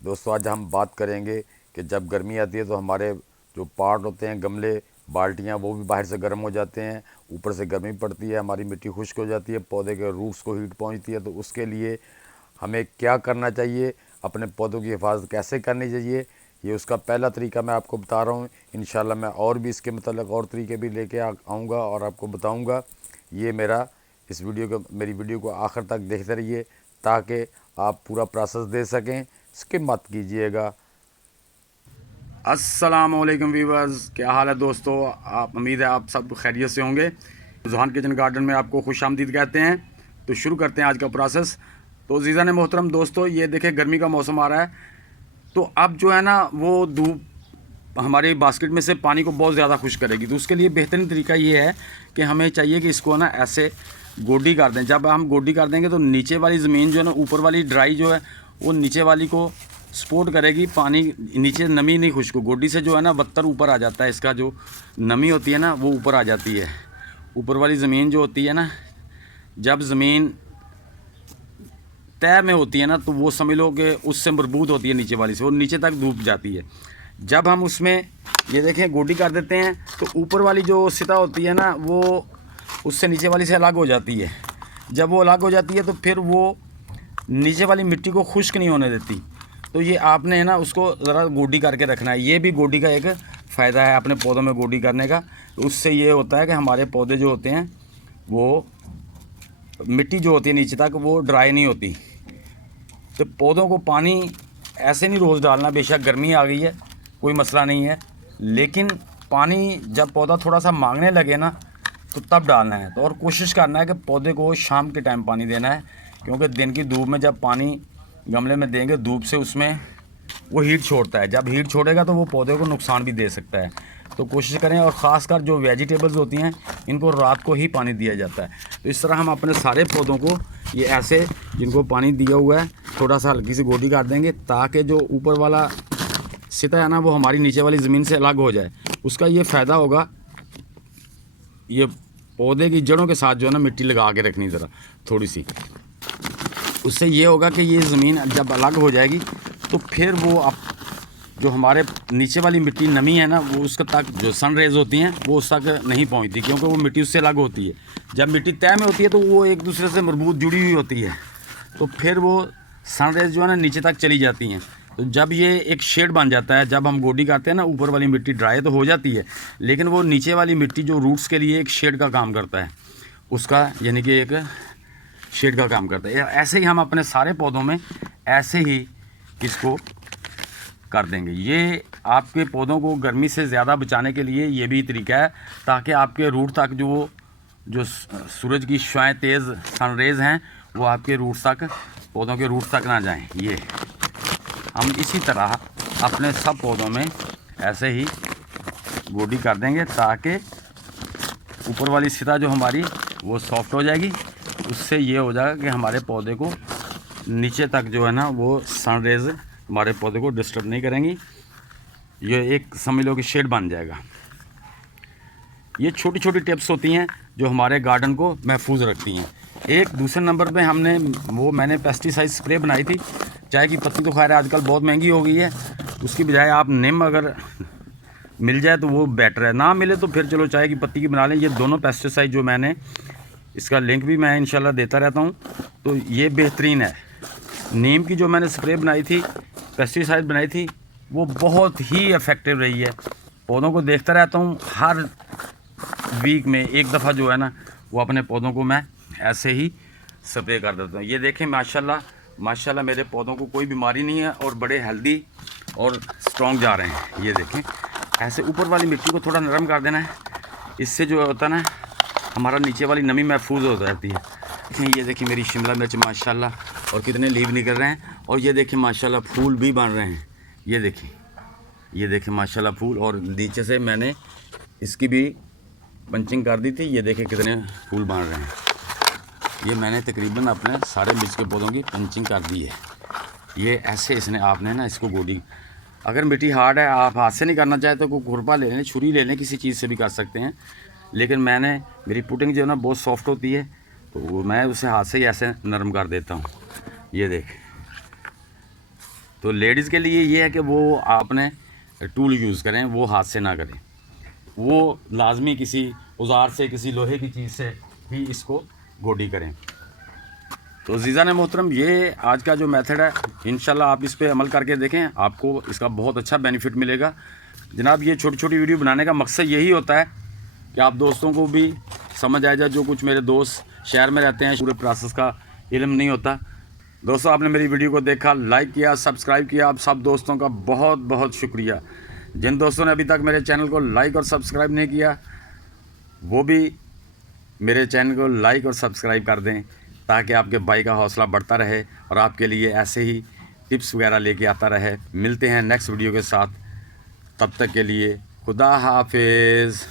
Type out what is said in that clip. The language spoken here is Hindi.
दोस्तों आज हम बात करेंगे कि जब गर्मी आती है तो हमारे जो पार्ट होते हैं, गमले, बाल्टियाँ, वो भी बाहर से गर्म हो जाते हैं। ऊपर से गर्मी पड़ती है, हमारी मिट्टी खुश्क हो जाती है, पौधे के रूट्स को हीट पहुंचती है। तो उसके लिए हमें क्या करना चाहिए, अपने पौधों की हिफाजत कैसे करनी चाहिए, ये उसका पहला तरीका मैं आपको बता रहा हूँ। इंशाल्लाह मैं और भी इसके मतलब और तरीके भी लेके आऊँगा और आपको बताऊँगा। ये मेरी वीडियो को आखिर तक देखते रहिए ताकि आप पूरा प्रोसेस दे सकें, स्किप मत कीजिएगा। अस्सलामुअलैकुम वीवर्स, क्या हाल है दोस्तों। आप उम्मीद है आप सब खैरियत से होंगे। जहान किचन गार्डन में आपको खुश आमदीद कहते हैं। तो शुरू करते हैं आज का प्रोसेस। तो जीज़ान मोहतरम दोस्तों, ये देखें गर्मी का मौसम आ रहा है, तो अब जो है ना वो धूप हमारे बास्केट में से पानी को बहुत ज़्यादा खुश करेगी। तो उसके लिए बेहतरीन तरीका ये है कि हमें चाहिए कि इसको ना ऐसे गोडी कर दें। जब हम गोडी कर देंगे तो नीचे वाली ज़मीन जो है ना, ऊपर वाली ड्राई जो है वो नीचे वाली को सपोर्ट करेगी। पानी नीचे नमी नहीं खुश्क, गोडी से जो है ना बत्तर ऊपर आ जाता है, इसका जो नमी होती है ना वो ऊपर आ जाती है। ऊपर वाली ज़मीन जो होती है ना, जब ज़मीन तय में होती है ना तो वो समझ लो कि उससे मजबूत होती है नीचे वाली से, और नीचे तक धूप जाती है। जब हम उसमें ये देखें गोडी कर देते हैं तो ऊपर वाली जो सतह होती है ना वो उससे नीचे वाली से अलग हो जाती है। जब वो अलग हो जाती है तो फिर वो नीचे वाली मिट्टी को खुश्क नहीं होने देती। तो ये आपने है ना उसको ज़रा गोडी करके रखना है। ये भी गोडी का एक फ़ायदा है अपने पौधों में गोडी करने का। तो उससे ये होता है कि हमारे पौधे जो होते हैं वो मिट्टी जो होती है नीचे तक वो ड्राई नहीं होती। तो पौधों को पानी ऐसे नहीं रोज़ डालना। बेशक गर्मी आ गई है, कोई मसला नहीं है, लेकिन पानी जब पौधा थोड़ा सा मांगने लगे ना तो तब डालना है। तो और कोशिश करना है कि पौधे को शाम के टाइम पानी देना है, क्योंकि दिन की धूप में जब पानी गमले में देंगे, धूप से उसमें वो हीट छोड़ता है। जब हीट छोड़ेगा तो वो पौधे को नुकसान भी दे सकता है। तो कोशिश करें, और ख़ासकर जो वेजिटेबल्स होती हैं इनको रात को ही पानी दिया जाता है। तो इस तरह हम अपने सारे पौधों को ये ऐसे जिनको पानी दिया हुआ है थोड़ा सा हल्की सी गोडी कर देंगे, ताकि जो ऊपर वाला सतह है ना वो हमारी नीचे वाली ज़मीन से अलग हो जाए। उसका ये फ़ायदा होगा, ये पौधे की जड़ों के साथ जो है ना मिट्टी लगा के रखनी ज़रा थोड़ी सी। उससे ये होगा कि ये ज़मीन जब अलग हो जाएगी तो फिर वो अब जो हमारे नीचे वाली मिट्टी नमी है ना वो उसके तक जो सन रेज़ होती हैं वो उस तक नहीं पहुंचती, क्योंकि वो मिट्टी उससे अलग होती है। जब मिट्टी तय में होती है तो वो एक दूसरे से मजबूत जुड़ी हुई होती है, तो फिर वो सन रेज़ जो है ना नीचे तक चली जाती हैं। तो जब ये एक शेड बन जाता है, जब हम गोडी करते हैं ना, ऊपर वाली मिट्टी ड्राई तो हो जाती है, लेकिन वो नीचे वाली मिट्टी जो रूट्स के लिए एक शेड का काम करता है, उसका यानी कि एक शेड का काम करता है। ऐसे ही हम अपने सारे पौधों में ऐसे ही इसको कर देंगे। ये आपके पौधों को गर्मी से ज़्यादा बचाने के लिए ये भी तरीका है, ताकि आपके रूट तक जो सूरज की शुआएं तेज़ सन रेज़ हैं वो आपके रूट्स तक, पौधों के रूट्स तक ना जाएं। ये हम इसी तरह अपने सब पौधों में ऐसे ही गोडी कर देंगे, ताकि ऊपर वाली सतह जो हमारी वो सॉफ्ट हो जाएगी। उससे ये हो जाएगा कि हमारे पौधे को नीचे तक जो है ना वो सन रेज़ हमारे पौधे को डिस्टर्ब नहीं करेंगी। ये एक समझ लो कि शेड बन जाएगा। ये छोटी छोटी टिप्स होती हैं जो हमारे गार्डन को महफूज रखती हैं। एक दूसरे नंबर पे मैंने पेस्टिसाइड स्प्रे बनाई थी। चाय की पत्ती तो खैर आजकल बहुत महंगी हो गई है, उसकी बजाय आप नीम अगर मिल जाए तो वो बेटर है, ना मिले तो फिर चलो चाय की पत्ती की बना लें। ये दोनों पेस्टिसाइड जो मैंने, इसका लिंक भी मैं इंशाल्लाह देता रहता हूँ, तो ये बेहतरीन है। नीम की जो मैंने स्प्रे बनाई थी, पेस्टिसाइड बनाई थी, वो बहुत ही इफ़ेक्टिव रही है। पौधों को देखता रहता हूँ, हर वीक में एक दफ़ा जो है ना वो अपने पौधों को मैं ऐसे ही स्प्रे कर देता हूँ। ये देखें माशाल्लाह माशाल्लाह मेरे पौधों को कोई बीमारी नहीं है और बड़े हेल्दी और स्ट्रॉन्ग जा रहे हैं। ये देखें, ऐसे ऊपर वाली मिट्टी को थोड़ा नरम कर देना है, इससे जो होता है ना हमारा नीचे वाली नमी महफूज हो जाती है। ये देखिए मेरी शिमला मिर्च माशाल्लाह, और कितने लीव निकल रहे हैं, और ये देखिए माशाल्लाह फूल भी बन रहे हैं। ये देखिए माशाल्लाह फूल, और नीचे से मैंने इसकी भी पंचिंग कर दी थी। ये देखिए कितने फूल बन रहे हैं। ये मैंने तकरीबन अपने सारे मिर्च के पौधों की पंचिंग कर दी है। ये ऐसे इसने आपने ना इसको गोडी, अगर मिट्टी हार्ड है आप हाथ से नहीं करना चाहे तो कोई खुरपा ले लें, छुरी ले लें, किसी चीज़ से भी कर सकते हैं। लेकिन मेरी पुटिंग जो है ना बहुत सॉफ्ट होती है, तो मैं उसे हाथ से ही ऐसे नरम कर देता हूँ। ये देख, तो लेडीज़ के लिए ये है कि वो आपने टूल यूज़ करें, वो हाथ से ना करें, वो लाजमी किसी औजार से, किसी लोहे की चीज़ से ही इसको गोडी करें। तो ज़ीज़ान मोहतरम, ये आज का जो मेथड है, इंशाल्लाह आप इस पे अमल करके देखें, आपको इसका बहुत अच्छा बेनिफिट मिलेगा। जनाब, ये छोटी छोटी वीडियो बनाने का मकसद यही होता है कि आप दोस्तों को भी समझ आ जाए, जो कुछ मेरे दोस्त शहर में रहते हैं, पूरे प्रोसेस का इल्म नहीं होता। दोस्तों, आपने मेरी वीडियो को देखा, लाइक किया, सब्सक्राइब किया, आप सब दोस्तों का बहुत बहुत शुक्रिया। जिन दोस्तों ने अभी तक मेरे चैनल को लाइक और सब्सक्राइब नहीं किया, वो भी मेरे चैनल को लाइक और सब्सक्राइब कर दें, ताकि आपके भाई का हौसला बढ़ता रहे और आपके लिए ऐसे ही टिप्स वगैरह लेके आता रहे। मिलते हैं नेक्स्ट वीडियो के साथ, तब तक के लिए खुदा हाफिज़।